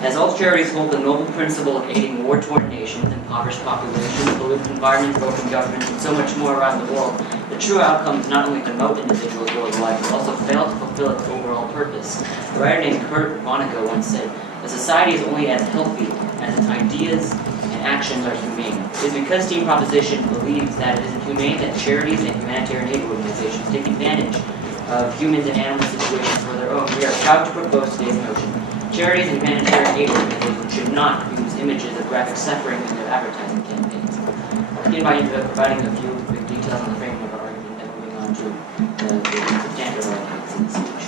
As all charities hold the noble principle of aiding war-torn nations, impoverished populations, polluted environments, broken governments, and so much more around the world, the true outcome is not only to promote individuals worldwide, but also fail to fulfill its overall purpose. A writer named Anika once said, "A society is only as healthy as its ideas and actions are humane." It is because Team Proposition believes that it is humane that charities and humanitarian aid organizations take advantage of humans and animal situations for their own. We are proud to propose today's motion. Charities and humanitarian aid organizations should not use images of graphic suffering in their advertising campaigns. I'll begin by providing a few quick details on the framework of our argument, then moving on to the substantive arguments in this speech.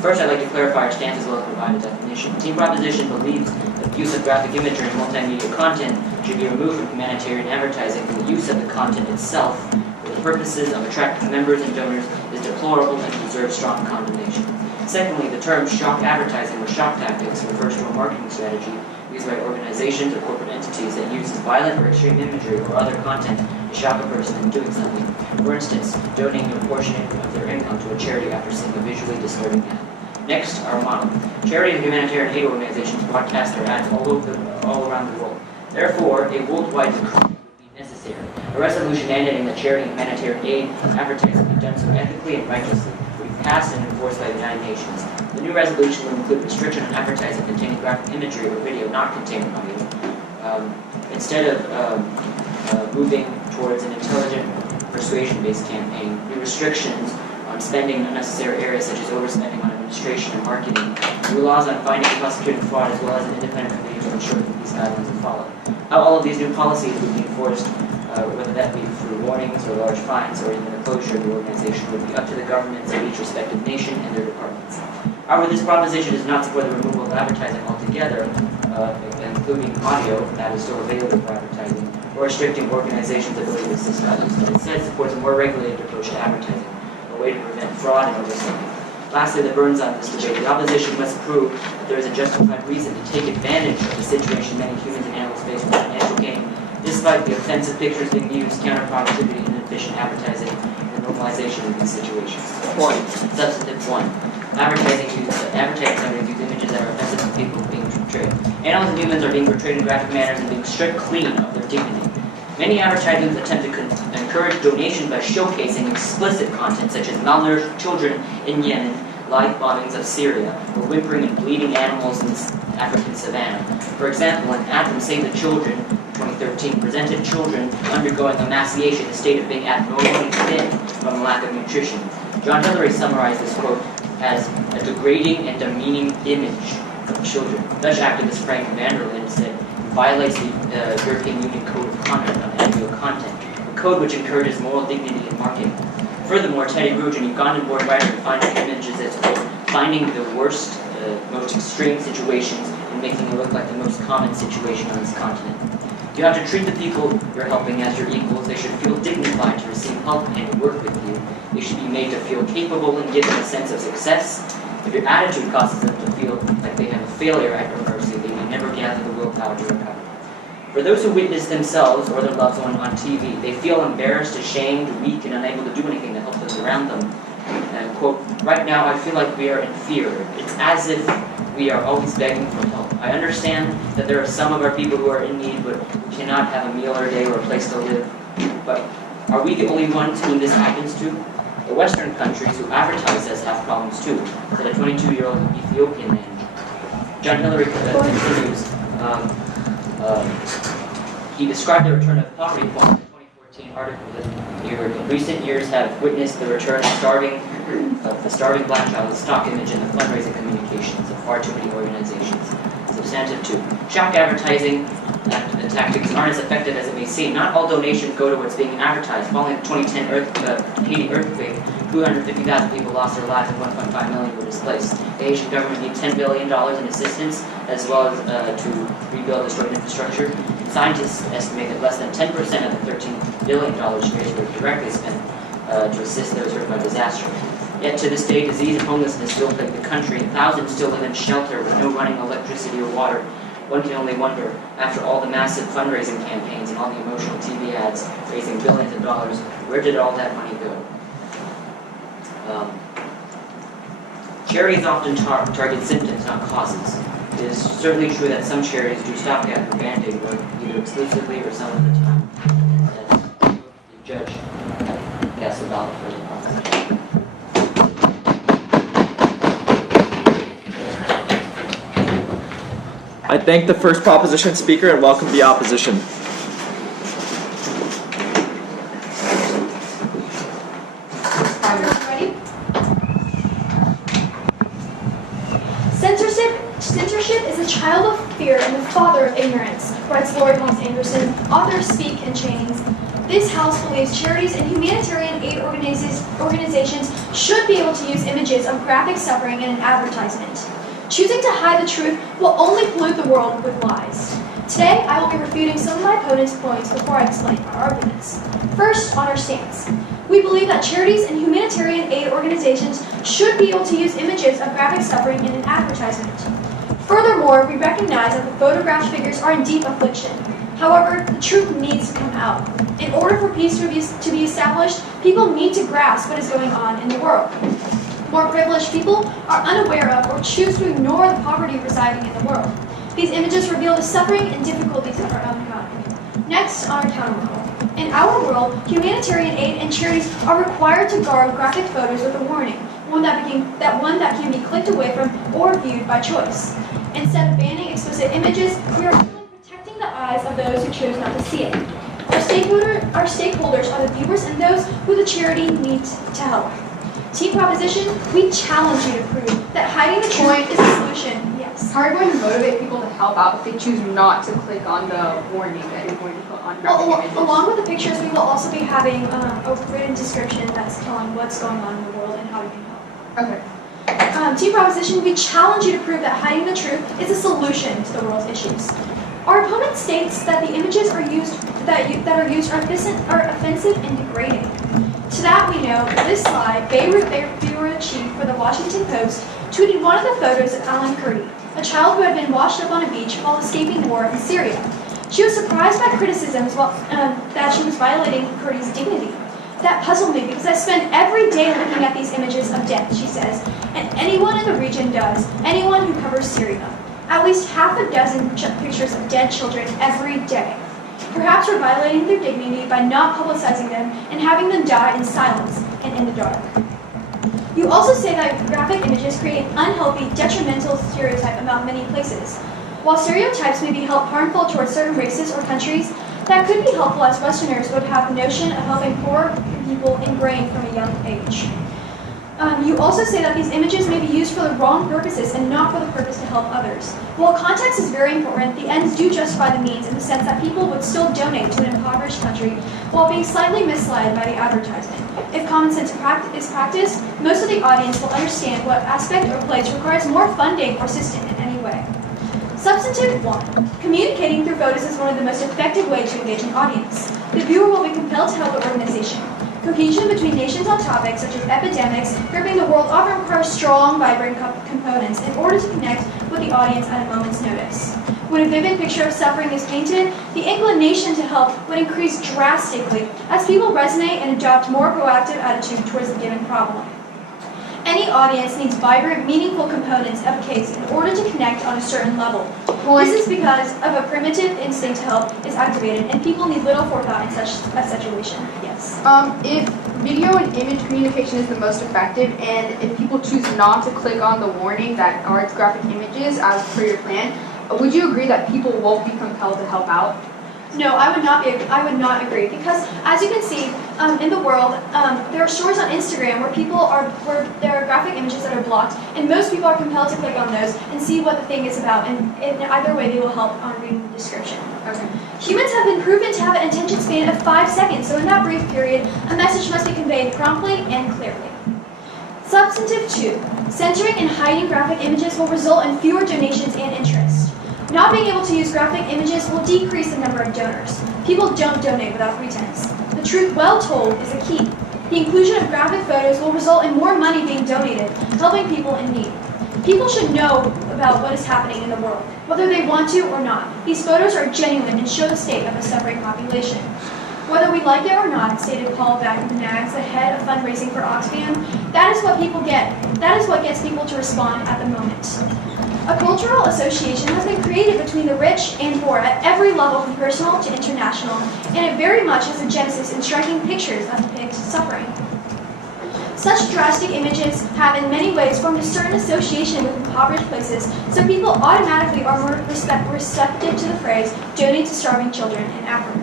First, I'd like to clarify our stance as well as provide a definition. Team Proposition believes that the use of graphic imagery and multimedia content should be removed from humanitarian advertising, and the use of the content itself for the purposes of attracting members and donors is deplorable and deserves strong condemnation. Secondly, the term shock advertising or shock tactics refers to a marketing strategy used by organizations or corporate entities that uses violent or extreme imagery or other content to shock a person into doing something. For instance, donating a portion of their income to a charity after seeing a visually disturbing ad. Next, our model. Charity and humanitarian aid organizations broadcast their ads all around the world. Therefore, a worldwide decree would be necessary. A resolution mandating that charity and humanitarian aid advertising be done so ethically and righteously would be passed and enforced by the United Nations. The new resolution will include restriction on advertising containing graphic imagery or video not containing audio. Instead of moving towards an intelligent persuasion-based campaign, new restrictions on spending in unnecessary areas such as overspending on administration and marketing, new laws on finding and prosecuting fraud, as well as an independent committee to ensure that these guidelines are followed. How all of these new policies would be enforced, whether that be through warnings or large fines or even the closure of the organization, would be up to the governments of each respective nation and their departments. However, this proposition does not support the removal of advertising altogether, including audio that is still available for advertising, or restricting organizations' ability to assist others, but instead supports a more regulated approach to advertising, a way to prevent fraud and overspending. Lastly, the burdens on this debate. The opposition must prove that there is a justified reason to take advantage of the situation many humans and animals face for financial gain, despite the offensive pictures being used, counterproductivity, and inefficient advertising, and the normalization of these situations. Point. Substantive 1. Advertising companies use images that are offensive to people being portrayed. Animals and humans are being portrayed in graphic manners and being stripped clean of their dignity. Many advertisements attempt to encourage donations by showcasing explicit content such as malnourished children in Yemen, live bombings of Syria, or whimpering and bleeding animals in the African savannah. For example, an ad from Save the Children, 2013, presented children undergoing emaciation in a state of being abnormally thin from lack of nutrition. John Hillary summarized this quote as a degrading and demeaning image of children. Dutch activist Frank Vanderlyn said, violates the European Union Code of Conduct on audio content, a code which encourages moral dignity in marketing. Furthermore, Teddy Rouge, an Ugandan-born writer, defined images as, quote, finding the worst, most extreme situations and making it look like the most common situation on this continent. You have to treat the people you're helping as your equals. They should feel dignified to receive help and to work with you. They should be made to feel capable and given a sense of success. If your attitude causes them to feel like they have a failure at your mercy, they may never gather the willpower to recover. For those who witness themselves or their loved one on TV, they feel embarrassed, ashamed, weak, and unable to do anything to help those around them. And, quote, right now I feel like we are in fear. It's as if we are always begging for help. I understand that there are some of our people who are in need, but who cannot have a meal or a day or a place to live. But are we the only ones whom this happens to? The Western countries who advertise us have problems too, said a 22-year-old Ethiopian man. John Hillary continues, he described the return of poverty porn in the 2014 article that in recent years have witnessed the return of the starving black child as stock image in the fundraising communications of far too many organizations. Substantive 2. Shock advertising tactics aren't as effective as it may seem. Not all donations go to what's being advertised. Following the 2010 Haiti earthquake, 250,000 people lost their lives and 1.5 million were displaced. The Haitian government needs $10 billion in assistance, as well as to rebuild destroyed infrastructure. Scientists estimate that less than 10% of the $13 billion raised were directly spent to assist those hurt by disaster. Yet to this day, disease and homelessness still plague the country, and thousands still live in shelter with no running electricity or water. One can only wonder, after all the massive fundraising campaigns and all the emotional TV ads raising billions of dollars, where did all that money go? Charities often target symptoms, not causes. It is certainly true that some charities do stopgap preventing work either exclusively or some of the time. That's the judge cast a ballot for the proposition. I thank the first proposition speaker and welcome the opposition. Ready? Censorship is a child of fear and the father of ignorance, writes Lori Holmes Anderson, author of Speak in Chains. This House believes charities and humanitarian aid organizations should be able to use images of graphic suffering in an advertisement. Choosing to hide the truth will only pollute the world with lies. Today, I will be refuting some of my opponent's points before I explain our arguments. First, on our stance. We believe that charities and humanitarian aid organizations should be able to use images of graphic suffering in an advertisement. Furthermore, we recognize that the photographed figures are in deep affliction. However, the truth needs to come out. In order for peace to be established, people need to grasp what is going on in the world. More privileged people are unaware of or choose to ignore the poverty residing in the world. These images reveal the suffering and difficulties of our own economy. Next, on our countermodel. In our world, humanitarian aid and charities are required to guard graphic photos with a warning, one that can be clicked away from or viewed by choice. Instead of banning explicit images, we are protecting the eyes of those who choose not to see it. Our stakeholders are the viewers and those who the charity needs to help. Team Proposition, we challenge you to prove that hiding the truth is a solution. Yes. How are you going to motivate people to help out if they choose not to click on the warning that you're going to put on graphic images? Along with the pictures, we will also be having a written description that's telling what's going on in the world and how you can help. Okay. Team Proposition, we challenge you to prove that hiding the truth is a solution to the world's issues. Our opponent states that the images are used are offensive and degrading. To that we know, this slide, Beirut bureau chief for the Washington Post tweeted one of the photos of Alan Kurdi, a child who had been washed up on a beach while escaping war in Syria. She was surprised by criticisms that she was violating Kurdi's dignity. That puzzled me because I spend every day looking at these images of death, she says, and anyone in the region does, anyone who covers Syria. At least half a dozen pictures of dead children every day. Perhaps we're violating their dignity by not publicizing them and having them die in silence and in the dark. You also say that graphic images create an unhealthy, detrimental stereotype about many places. While stereotypes may be harmful towards certain races or countries, that could be helpful as Westerners would have the notion of helping poor people ingrained from a young age. You also say that these images may be used for the wrong purposes and not for the purpose to help others. While context is very important, the ends do justify the means in the sense that people would still donate to an impoverished country while being slightly misled by the advertisement. If common sense is practiced, most of the audience will understand what aspect or place requires more funding or assistance in any way. Substantive 1. Communicating through photos is one of the most effective ways to engage an audience. The viewer will be compelled to help the organization. Cohesion between nations on topics such as epidemics gripping the world often requires strong, vibrant components in order to connect with the audience at a moment's notice. When a vivid picture of suffering is painted, the inclination to help would increase drastically as people resonate and adopt more proactive attitude towards the given problem. Any audience needs vibrant, meaningful components of a case in order to connect on a certain level. This is because of a primitive instinct to help is activated, and people need little forethought in such a situation. Yes. If video and image communication is the most effective, and if people choose not to click on the warning that guards graphic images as per your plan, would you agree that people won't be compelled to help out? No, I would not agree because, as you can see, in the world, there are stores on Instagram where there are graphic images that are blocked, and most people are compelled to click on those and see what the thing is about, and in either way, they will help on reading the description. Okay. Humans have been proven to have an attention span of 5 seconds, so in that brief period, a message must be conveyed promptly and clearly. Substantive 2. Censoring and hiding graphic images will result in fewer donations and interest. Not being able to use graphic images will decrease the number of donors. People don't donate without pretense. The truth well told is a key. The inclusion of graphic photos will result in more money being donated, helping people in need. People should know about what is happening in the world, whether they want to or not. These photos are genuine and show the state of a suffering population. Whether we like it or not, stated Paul Nags, the head of fundraising for Oxfam, that is what people get. That is what gets people to respond at the moment. A cultural association has been created between the rich and poor at every level from personal to international, and it very much has a genesis in striking pictures that depict suffering. Such drastic images have in many ways formed a certain association with impoverished places, so people automatically are more receptive to the phrase, donate to starving children in Africa.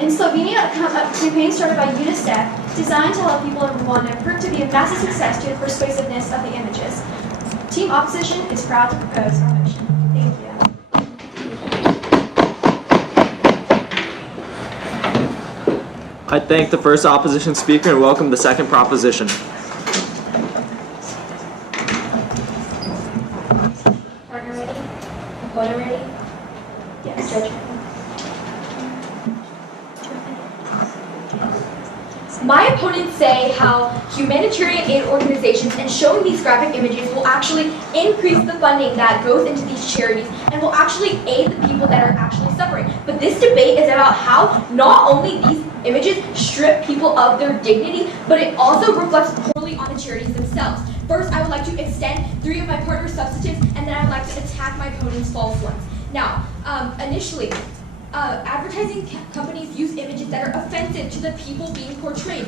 In Slovenia, a campaign started by UNICEF designed to help people in Rwanda proved to be a massive success due to the persuasiveness of the images. Team Opposition is proud to propose our motion. Thank you. I thank the first opposition speaker and welcome the second proposition. Partner ready? Opponent ready? Yes. Judge. My opponents say how humanitarian aid organizations and showing these graphic images will actually increase the funding that goes into these charities and will actually aid the people that are actually suffering. But this debate is about how not only these images strip people of their dignity, but it also reflects poorly on the charities themselves. First, I would like to extend 3 of my partner substitutes, and then I would like to attack my opponent's false ones. Now, initially, advertising companies use images that are offensive to the people being portrayed.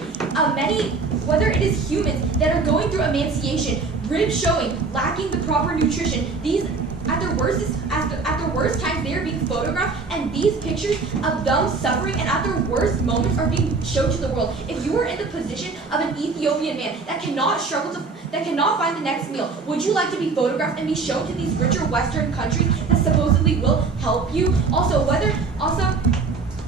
Whether it is humans that are going through emaciation, ribs showing, lacking the proper nutrition, these at their worst times they are being photographed, and these pictures of them suffering and at their worst moments are being shown to the world. If you were in the position of an Ethiopian man that cannot find the next meal, would you like to be photographed and be shown to these richer Western countries that supposedly will help you? Also,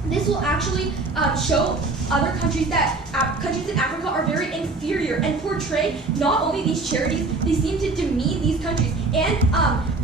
this will actually show other countries that countries in Africa are very inferior and portray not only these charities, they seem to demean these countries. And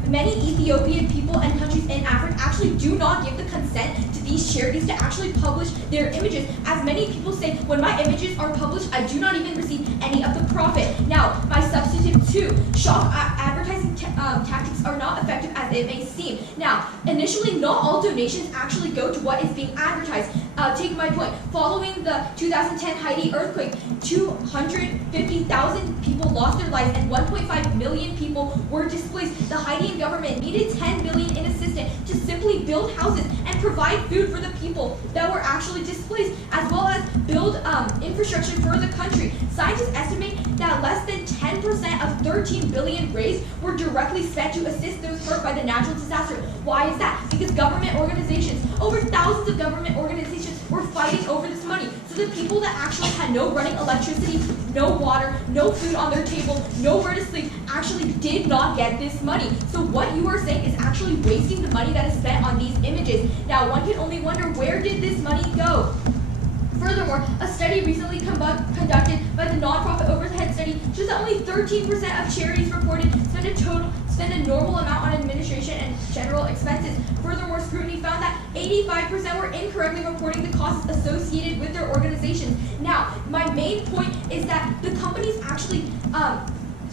many Ethiopian people and countries in Africa actually do not give the consent to these charities to actually publish their images. As many people say, when my images are published, I do not even receive any of the profit. Now, my substitute 2, shock advertising tactics are not effective as it may seem. Now, initially, not all donations actually go to what is being advertised. Take my point. Following the 2010 Haiti earthquake, 250,000 people lost their lives and 1.5 million people were displaced. The Haitian government needed $10 billion in assistance to simply build houses and provide food for the people that were actually displaced, as well as build infrastructure for the country. Scientists estimate that less than 10% of 13 billion raised were directly spent to assist those hurt by the natural disaster. Why is that? Because government organizations, over thousands of government organizations, were fighting over this money. So the people that actually had no running electricity, no water, no food on their table, nowhere to sleep, actually did not get this money. So what you are saying is actually wasting the money that is spent on these images. Now, one can only wonder, where did this money go? Furthermore, a study recently conducted by the nonprofit Overhead Study shows that only 13% of charities reported spend a normal amount on administration and general expenses. Furthermore, scrutiny found that 85% were incorrectly reporting the costs associated with their organizations. Now, my main point is that the companies actually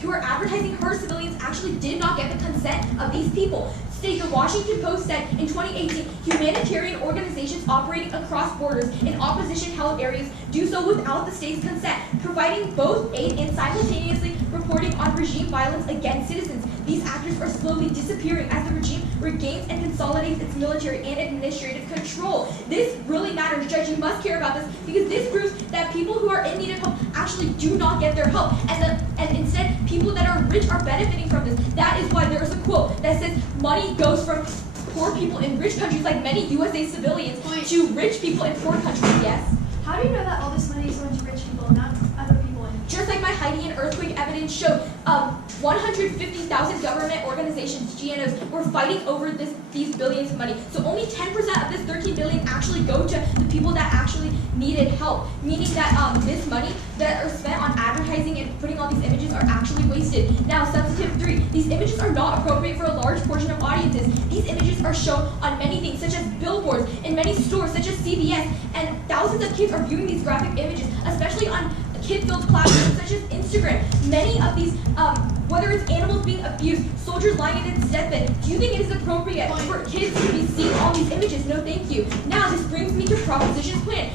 who are advertising hurt civilians actually did not get the consent of these people. The Washington Post said in 2018, humanitarian organizations operating across borders in opposition-held areas do so without the state's consent, providing both aid and simultaneously reporting on regime violence against citizens. These actors are slowly disappearing as the regime regains and consolidates its military and administrative control. This really matters, Judge. You must care about this because this proves that people who are in need of help actually do not get their help, and instead people that are rich are benefiting from this. That is why there is a quote that says money goes from poor people in rich countries like many USA civilians to rich people in poor countries. Yes? How do you know that all this money is going to rich people and not other people? Just like my Haitian earthquake evidence showed, 150,000 government organizations, GNOs, were fighting over these billions of money. So only 10% of this 13 billion actually go to the people that actually needed help, meaning that this money that are spent on advertising and putting all these images are actually wasted. Now, substantive 3, these images are not appropriate for a large portion of audiences. These images are shown on many things, such as billboards, in many stores, such as CVS, and thousands of kids are viewing these graphic images, especially on kid-filled platforms such as Instagram. Many of these, whether it's animals being abused, soldiers lying in its deathbed, do you think it is appropriate for kids to be seeing all these images? No, thank you. Now, this brings me to Proposition Plan.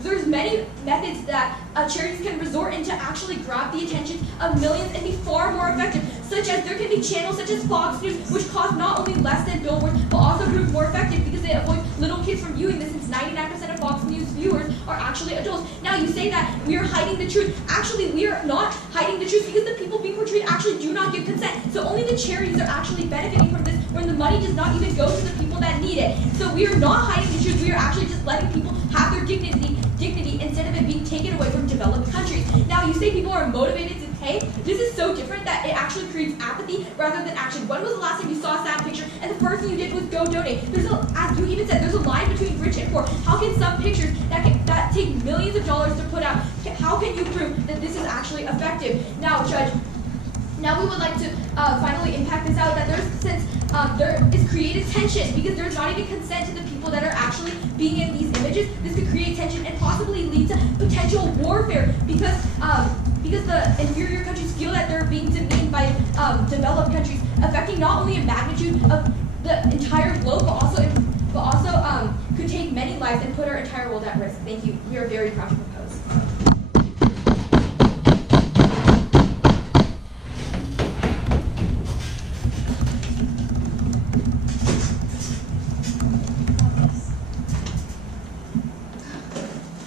There's many methods that charities can resort in to actually grab the attention of millions and be far more effective. such as there can be channels such as Fox News, which cost not only less than billboards, but also prove more effective because they avoid little kids from viewing this, since 99% of Fox News viewers are actually adults. Now you say that we are hiding the truth. Actually, we are not hiding the truth because the people being portrayed actually do not give consent. So only the charities are actually benefiting from this when the money does not even go to the people that need it. So we are not hiding the truth. We are actually just letting people have their dignity instead of it being taken away from developed countries. Now you say people are motivated to pay. This is so different that it actually creates apathy rather than action. When was the last time you saw a sad picture and the first thing you did was go donate? As you even said, there's a line between rich and poor. How can some pictures that take millions of dollars to put out, how can you prove that this is actually effective? Now, Judge, now we would like to finally impact this out, that there is created tension because there's not even consent to the people that are actually being in these images. This could create tension and possibly lead to potential warfare because the inferior countries feel that they're being demeaned by developed countries, affecting not only a magnitude of the entire globe, but also could take many lives and put our entire world at risk. Thank you. We are very proud to propose.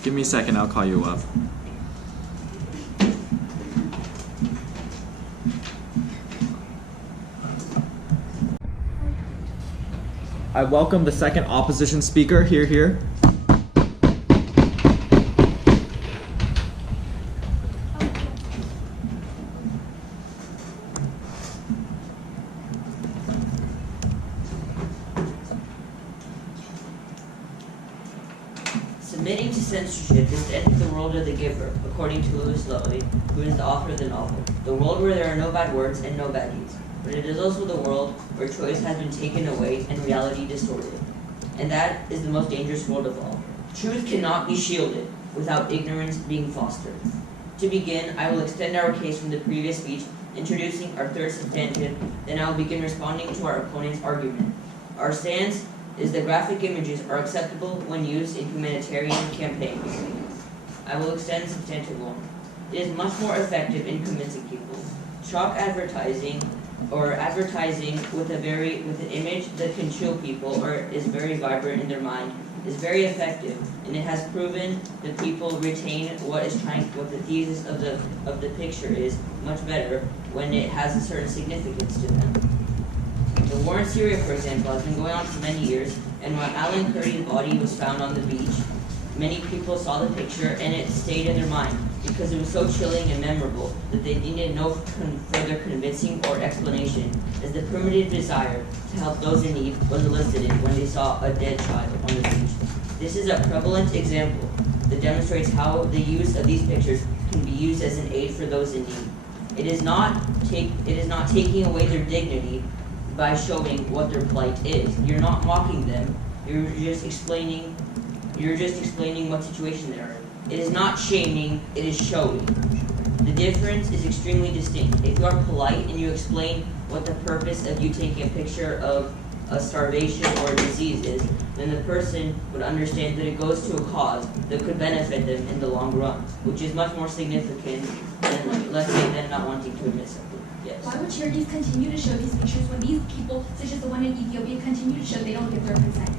Give me a second, I'll call you up. I welcome the second opposition speaker. Here. Submitting to censorship is to enter the world of the giver, according to Louis Lowey, who is the author of the novel. The world where there are no bad words and no bad deeds. But it is also the world where choice has been taken away and reality distorted. And that is the most dangerous world of all. Truth cannot be shielded without ignorance being fostered. To begin, I will extend our case from the previous speech, introducing our third substantive, then I will begin responding to our opponent's argument. Our stance is that graphic images are acceptable when used in humanitarian campaigns. I will extend substantive 1. It is much more effective in convincing people. Chalk advertising or advertising with an image that can chill people or is very vibrant in their mind is very effective, and it has proven that people retain what the thesis of the picture is much better when it has a certain significance to them. The war in Syria, for example, has been going on for many years, and when Alan Kurdi's body was found on the beach, many people saw the picture and it stayed in their mind because it was so chilling and memorable that they needed no further convincing or explanation, as the primitive desire to help those in need was elicited when they saw a dead child on the beach. This is a prevalent example that demonstrates how the use of these pictures can be used as an aid for those in need. It is not taking away their dignity by showing what their plight is. You're not mocking them. You're just explaining what situation they're in. It is not shaming, it is showing. The difference is extremely distinct. If you are polite and you explain what the purpose of you taking a picture of a starvation or a disease is, then the person would understand that it goes to a cause that could benefit them in the long run, which is much more significant than, let's say, them not wanting to admit something. Yes. Why would charities continue to show these pictures when these people, such as the one in Ethiopia, continue to show they don't give their consent?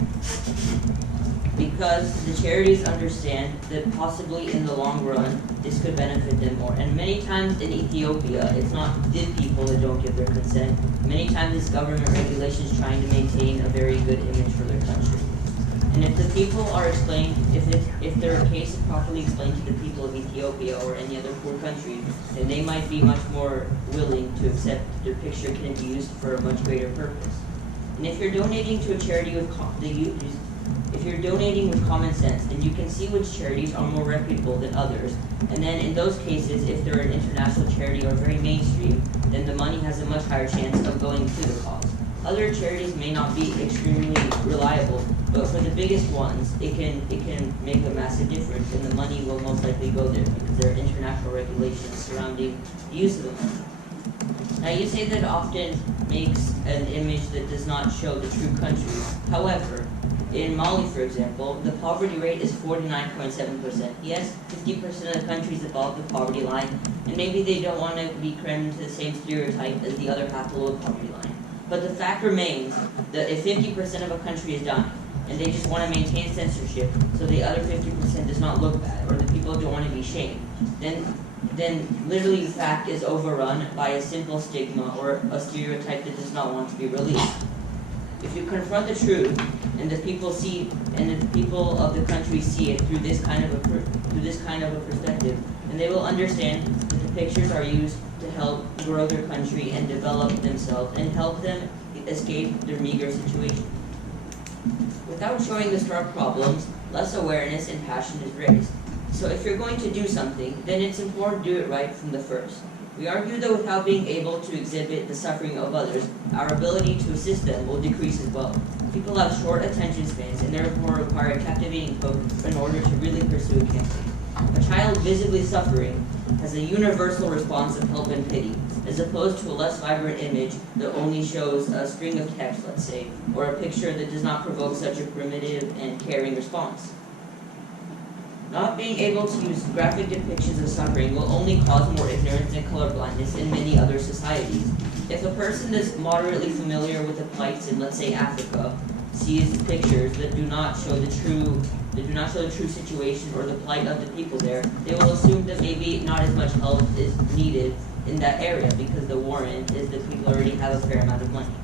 Because the charities understand that possibly in the long run, this could benefit them more. And many times in Ethiopia, it's not the people that don't give their consent. Many times it's government regulations trying to maintain a very good image for their country. And if the people are explained, if their case is properly explained to the people of Ethiopia or any other poor country, then they might be much more willing to accept their picture can be used for a much greater purpose. And if you're donating to a charity with common sense, then you can see which charities are more reputable than others. And then in those cases, if they're an international charity or very mainstream, then the money has a much higher chance of going to the cause. Other charities may not be extremely reliable, but for the biggest ones, it can make a massive difference, and the money will most likely go there because there are international regulations surrounding the use of the money. Now, you say that it often makes an image that does not show the true country. However, In Mali, for example, the poverty rate is 49.7%. Yes, 50% of the country is above the poverty line, and maybe they don't want to be crammed into the same stereotype as the other half below the poverty line. But the fact remains that if 50% of a country is dying, and they just want to maintain censorship so the other 50% does not look bad, or the people don't want to be shamed, then literally the fact is overrun by a simple stigma or a stereotype that does not want to be released. If you confront the truth, and the people of the country see it through this kind of a perspective, then they will understand that the pictures are used to help grow their country and develop themselves and help them escape their meager situation. Without showing the stark problems, less awareness and passion is raised. So if you're going to do something, then it's important to do it right from the first. We argue that without being able to exhibit the suffering of others, our ability to assist them will decrease as well. People have short attention spans and therefore require a captivating hook in order to really pursue a campaign. A child visibly suffering has a universal response of help and pity, as opposed to a less vibrant image that only shows a string of text, let's say, or a picture that does not provoke such a primitive and caring response. Not being able to use graphic depictions of suffering will only cause more ignorance and colorblindness in many other societies. If a person that's moderately familiar with the plights in, let's say, Africa, sees pictures that do not show the true situation or the plight of the people there, they will assume that maybe not as much help is needed in that area because the warrant is that people already have a fair amount of money,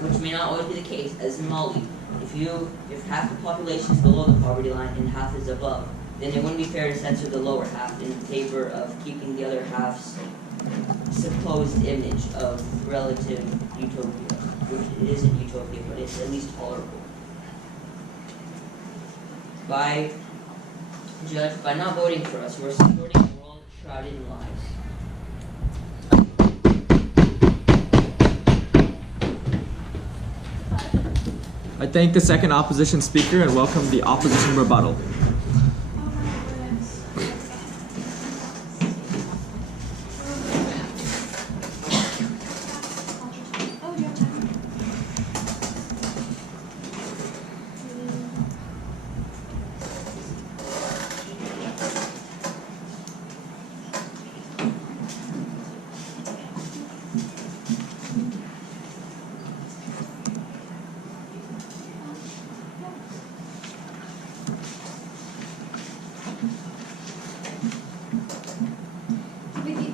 which may not always be the case, as in Mali. If half the population is below the poverty line and half is above, then it wouldn't be fair to censor the lower half in favor of keeping the other half's supposed image of relative utopia, which it isn't utopia, but it's at least tolerable. By not voting for us, we're supporting a world shrouded in lies. I thank the second opposition speaker and welcome the opposition rebuttal.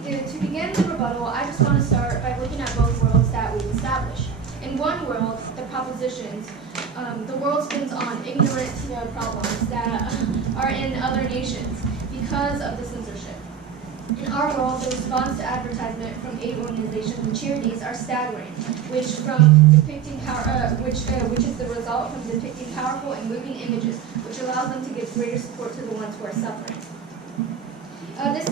To begin the rebuttal, I just want to start by looking at both worlds that we establish. In one world, the propositions, the world spins on ignorant problems that are in other nations because of the censorship. In our world, the response to advertisement from aid organizations and charities are staggering, which is the result from depicting powerful and moving images, which allows them to give greater support to the ones who are suffering. This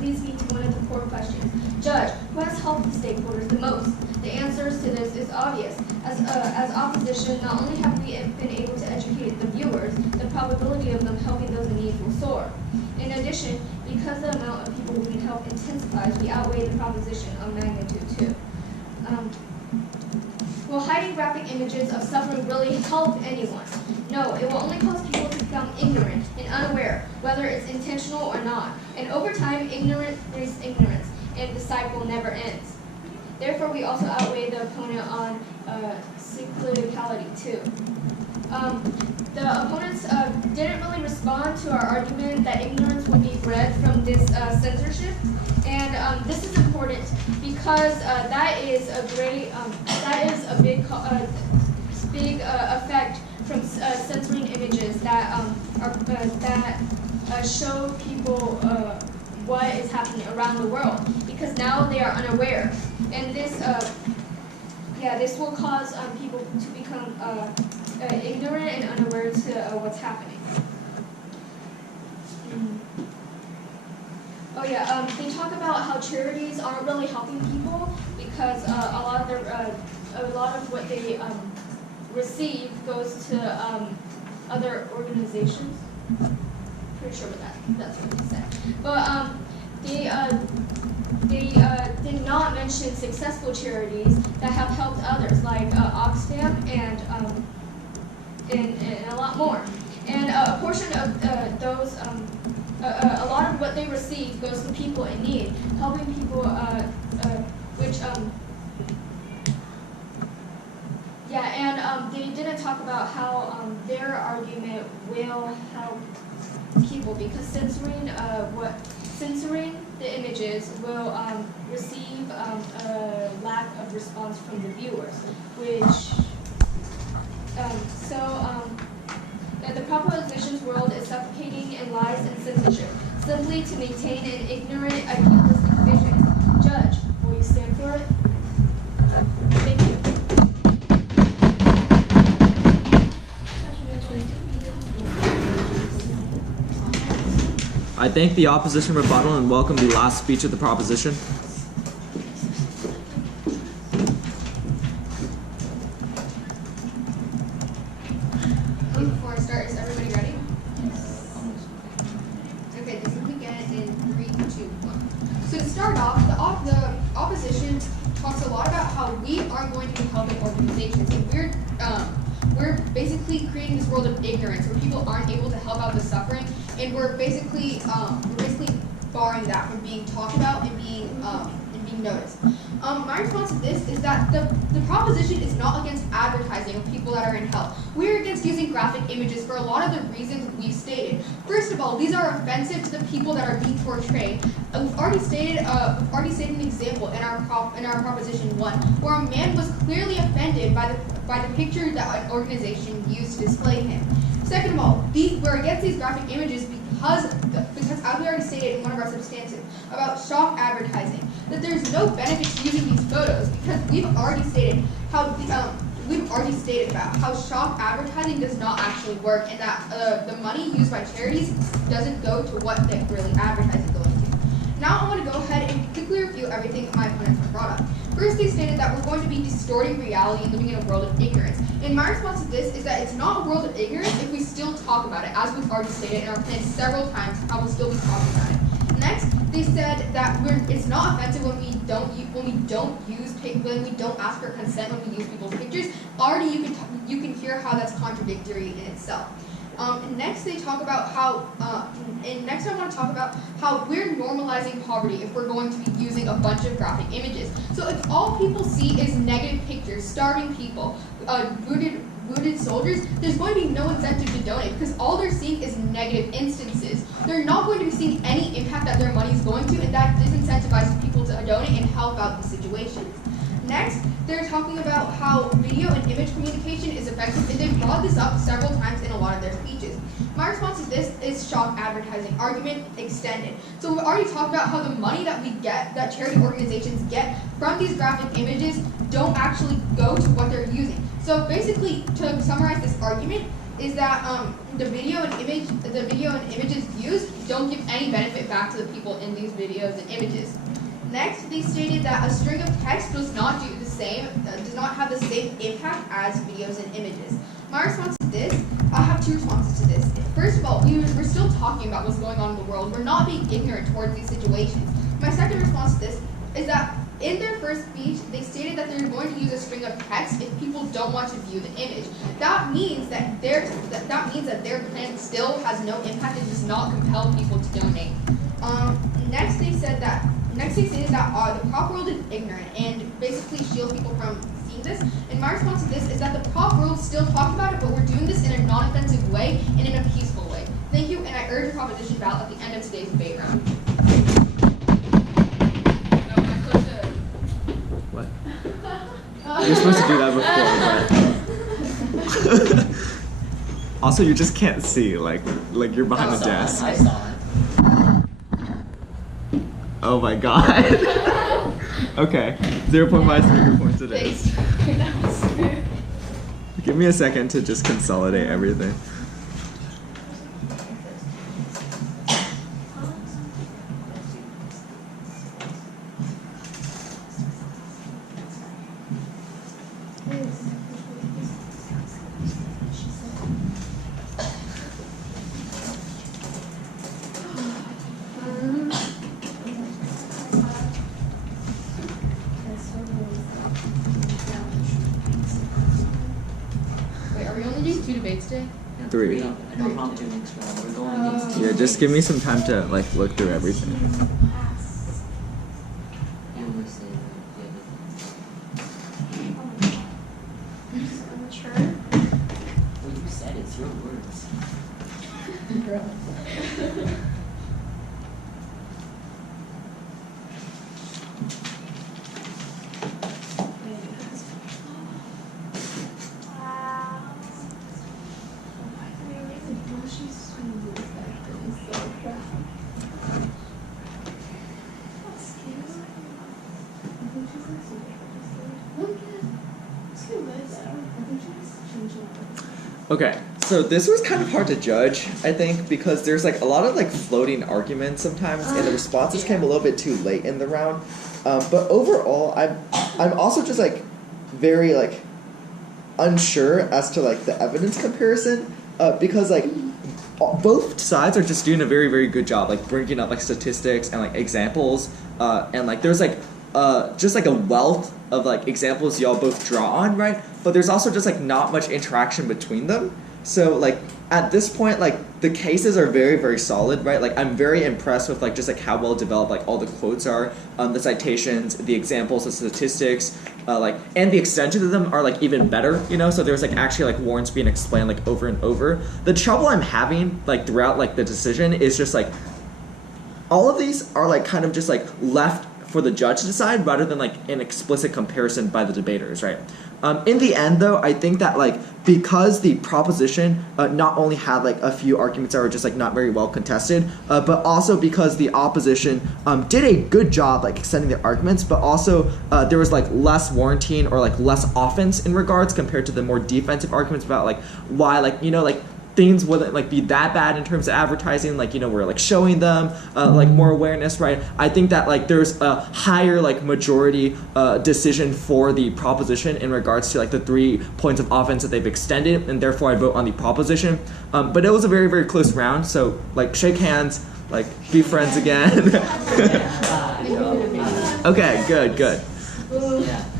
leads me to one of the core questions. Judge, who has helped the stakeholders the most? The answers to this is obvious. As opposition, not only have we been able to educate the viewers, the probability of them helping those in need will soar. In addition, because the amount of people who need help intensifies, we outweigh the proposition of magnitude too. Will hiding graphic images of suffering really help anyone? No, it will only cause people to become ignorant and unaware, whether it's intentional or not. And over time, ignorance breeds ignorance, and the cycle never ends. Therefore, we also outweigh the opponent on cyclicality too. The opponents didn't really respond to our argument that ignorance would be bred from this censorship, and this is important because that is a big effect from censoring images that show people what is happening around the world, because now they are unaware, and this will cause people to become ignorant and unaware to what's happening. Oh yeah, they talk about how charities aren't really helping people because a lot of what they receive goes to other organizations. Pretty sure that's what they said. But they did not mention successful charities that have helped others, like Oxfam and a lot more. And a portion of those, a lot of what they receive goes to people in need, helping people, they didn't talk about how their argument will help people, because censoring the images will receive a lack of response from the viewers, which the proposition's world is suffocating in lies and censorship, simply to maintain an ignorant, idealistic vision. Judge, will you stand for it? Thank you. I thank the opposition rebuttal and welcome the last speech of the proposition. Before I start, is everybody ready? Okay, this will begin in 3, 2, 1. So to start off, the opposition talks a lot about how we aren't going to be helping organizations, and we're basically creating this world of ignorance where people aren't able to help out the suffering, and we're basically barring that from being talked about and being noticed. My response to this is that the proposition is not against advertising of people that are in help. We're against using graphic images for a lot of the reasons we've stated. First of all, these are offensive to the people that are being portrayed. We've already stated an example in our proposition 1, where a man was clearly offended by the picture that an organization used to display him. Second of all, we're against these graphic images because as we already stated in one of our substantives about shock advertising, that there's no benefit to using these photos, because we've already stated about how shock advertising does not actually work, and that the money used by charities doesn't go to what they're really advertising going to. Now I want to go ahead and quickly review everything that my opponents have brought up. First, they stated that we're going to be distorting reality and living in a world of ignorance. And my response to this is that it's not a world of ignorance if we still talk about it, as we've already stated in our plan several times, how we'll still be talking about it. Next, they said that it's not offensive when we don't ask for consent when we use people's pictures. Already, you can hear how that's contradictory in itself. Next, they talk about how. Next, I want to talk about how we're normalizing poverty if we're going to be using a bunch of graphic images. So if all people see is negative pictures, starving people, wounded soldiers, there's going to be no incentive to donate, because all they're seeing is negative instances. They're not going to be seeing any impact that their money is going to, and that disincentivizes people to donate and help out the situations. Next, they're talking about how video and image communication is effective, and they've brought this up several times in a lot of their speeches. My response to this is shock advertising argument extended. So we've already talked about how the money that we get, that charity organizations get from these graphic images, don't actually go to what they're using. So basically, to summarize this argument, is that the video and images used don't give any benefit back to the people in these videos and images. Next, they stated that a string of text does not have the same impact as videos and images. My response to this, I have two responses to this. First of all, we're still talking about what's going on in the world. We're not being ignorant towards these situations. My second response to this is that in their first speech, they stated that they're going to use a string of text if people don't want to view the image. That means that their plan still has no impact and does not compel people to donate. Next, they stated that the prop world is ignorant and basically shields people from seeing this. And my response to this is that the prop world still talks about it, but we're doing this in a non-offensive way and in a peaceful way. Thank you, and I urge a proposition ballot at the end of today's debate round. What? You're supposed to do that before, but also you just can't see, like you're behind the desk. I saw it. Oh my god. Okay, 0.5 speaker points it is. Give me a second to just consolidate everything. Tuesday? 3. No prompt next round. We're going against Yeah, just give me some time to like look through everything. And we say Immature. well, you said it's your words. Okay, so this was kind of hard to judge, I think, because there's like a lot of like floating arguments sometimes, and the responses came a little bit too late in the round. But overall, I'm also just like very like unsure as to like the evidence comparison, because like both sides are just doing a very, very good job like bringing up like statistics and like examples, and like there's like just like a wealth of like examples y'all both draw on, right? But there's also just like not much interaction between them. So like at this point, like the cases are very, very solid, right? Like I'm very impressed with like just like how well developed like all the quotes are, the citations, the examples, the statistics, like and the extensions of them are like even better, you know? So there's like actually like warrants being explained like over and over. The trouble I'm having like throughout like the decision is just like all of these are like kind of just like left for the judge to decide rather than like an explicit comparison by the debaters, right? In the end, though, I think that like because the proposition not only had like a few arguments that were just like not very well contested, but also because the opposition did a good job like extending the arguments, but also there was like less warranting or like less offense in regards compared to the more defensive arguments about like why like you know like things wouldn't like be that bad in terms of advertising, like you know we're like showing them like more awareness, right? I think that like there's a higher like majority decision for the proposition in regards to like the 3 points of offense that they've extended, and therefore I vote on the proposition. But it was a very, very close round, so like shake hands, like be friends again. Okay, good.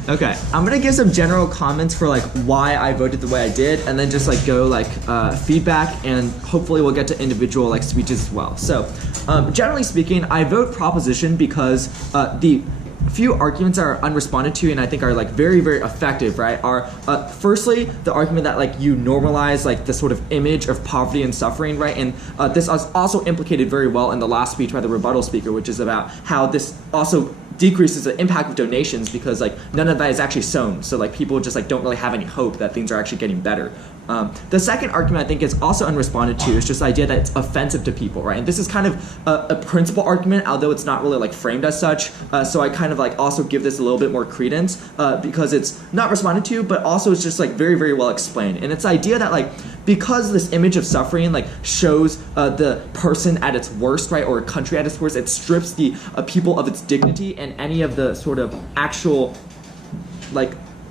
Okay, I'm gonna give some general comments for like why I voted the way I did, and then just like go like feedback, and hopefully we'll get to individual like speeches as well. So, generally speaking, I vote proposition because the few arguments that are unresponded to and I think are like very, very effective, right, are firstly the argument that like you normalize like the sort of image of poverty and suffering, right? And this was also implicated very well in the last speech by the rebuttal speaker, which is about how this also decreases the impact of donations because like none of that is actually sown, so like people just like don't really have any hope that things are actually getting better. The second argument I think is also unresponded to is just the idea that it's offensive to people, right? And this is kind of a principal argument, although it's not really like framed as such. So I kind of like also give this a little bit more credence because it's not responded to, but also it's just like very, very well explained. And it's the idea that like because this image of suffering like shows the person at its worst, right, or a country at its worst, it strips the people of its dignity and any of the sort of actual like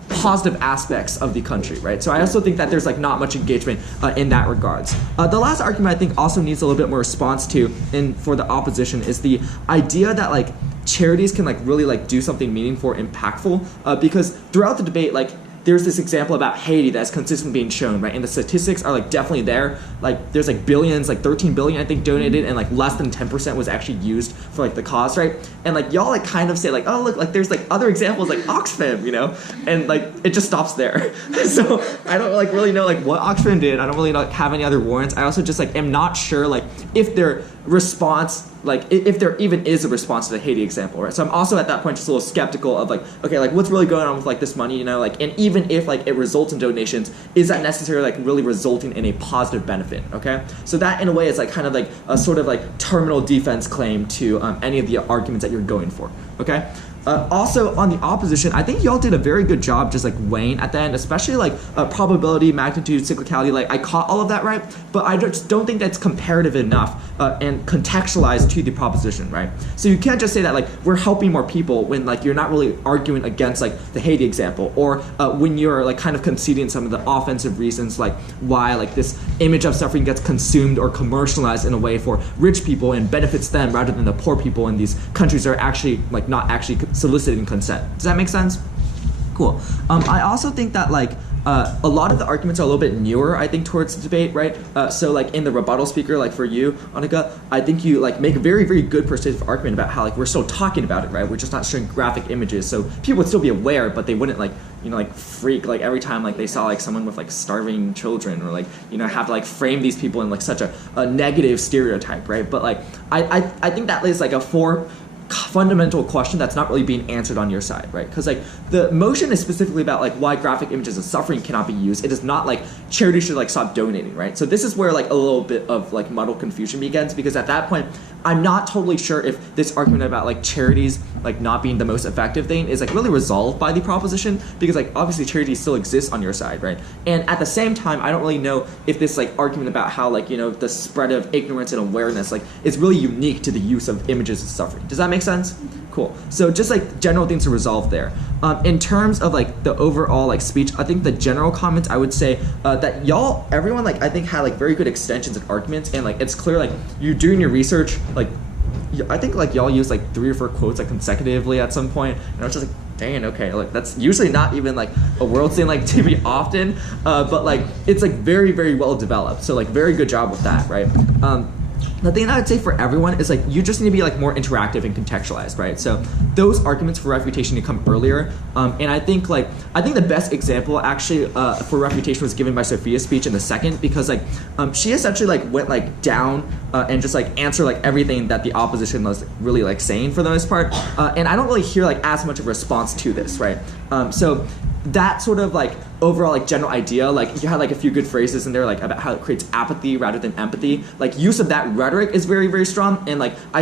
positive aspects of the country, right? So I also think that there's like not much engagement in that regards. The last argument I think also needs a little bit more response to, and for the opposition, is the idea that like charities can like really like do something meaningful or impactful, because throughout the debate like there's this example about Haiti that's consistently being shown, right? And the statistics are like definitely there. Like there's like billions, like 13 billion I think donated, and like less than 10% was actually used for like the cause, right? And like y'all like kind of say like, oh look, like there's like other examples like Oxfam, you know? And like it just stops there. So I don't like really know like what Oxfam did. I don't really like have any other warrants. I also just like am not sure like if their response, like if there even is a response to the Haiti example, right? So I'm also at that point just a little skeptical of like, okay, like what's really going on with like this money, you know, like, and even if like it results in donations, is that necessarily like really resulting in a positive benefit, okay? So that in a way is like kind of like a sort of like terminal defense claim to any of the arguments that you're going for, okay? Also on the opposition, I think y'all did a very good job just like weighing at the end, especially like probability, magnitude, cyclicality. Like I caught all of that right, but I just don't think that's comparative enough and contextualized to the proposition, right? So you can't just say that like we're helping more people when like you're not really arguing against like the Haiti example, or when you're like kind of conceding some of the offensive reasons like why like this image of suffering gets consumed or commercialized in a way for rich people and benefits them rather than the poor people in these countries that are actually like not actually soliciting consent. Does that make sense? Cool. I also think that like a lot of the arguments are a little bit newer, I think, towards the debate, right? So like in the rebuttal speaker, like for you, Anika, I think you like make a very, very good persuasive argument about how like we're still talking about it, right? We're just not showing graphic images, so people would still be aware, but they wouldn't like, you know, like freak like every time like they saw like someone with like starving children, or like, you know, have to like frame these people in like such a negative stereotype, right? But like I think that is like a fundamental question that's not really being answered on your side, right? Because like the motion is specifically about like why graphic images of suffering cannot be used. It is not like charity should like stop donating, right? So this is where like a little bit of like muddled confusion begins, because at that point I'm not totally sure if this argument about like charities like not being the most effective thing is like really resolved by the proposition, because like obviously charities still exist on your side, right? And at the same time, I don't really know if this like argument about how like, you know, the spread of ignorance and awareness like is really unique to the use of images of suffering. Does that make sense? Cool. So just like general things to resolve there. In terms of like the overall like speech, I think the general comments I would say that everyone like I think had like very good extensions and arguments, and like it's clear like you're doing your research. Like I think like y'all use like 3 or 4 quotes like consecutively at some point, and I was just like, dang, okay, like that's usually not even like a world thing like to be often, but like it's like very, very well developed. So like very good job with that, right? The thing I would say for everyone is like you just need to be like more interactive and contextualized, right? So those arguments for refutation need to come earlier, and I think the best example actually for refutation was given by Sophia's speech in the second, because like she essentially like went like down and just like answered like everything that the opposition was really like saying for the most part, and I don't really hear like as much of a response to this, right? So that sort of like overall like general idea, like you had like a few good phrases in there like about how it creates apathy rather than empathy. Like use of that rhetoric is very, very strong, and like I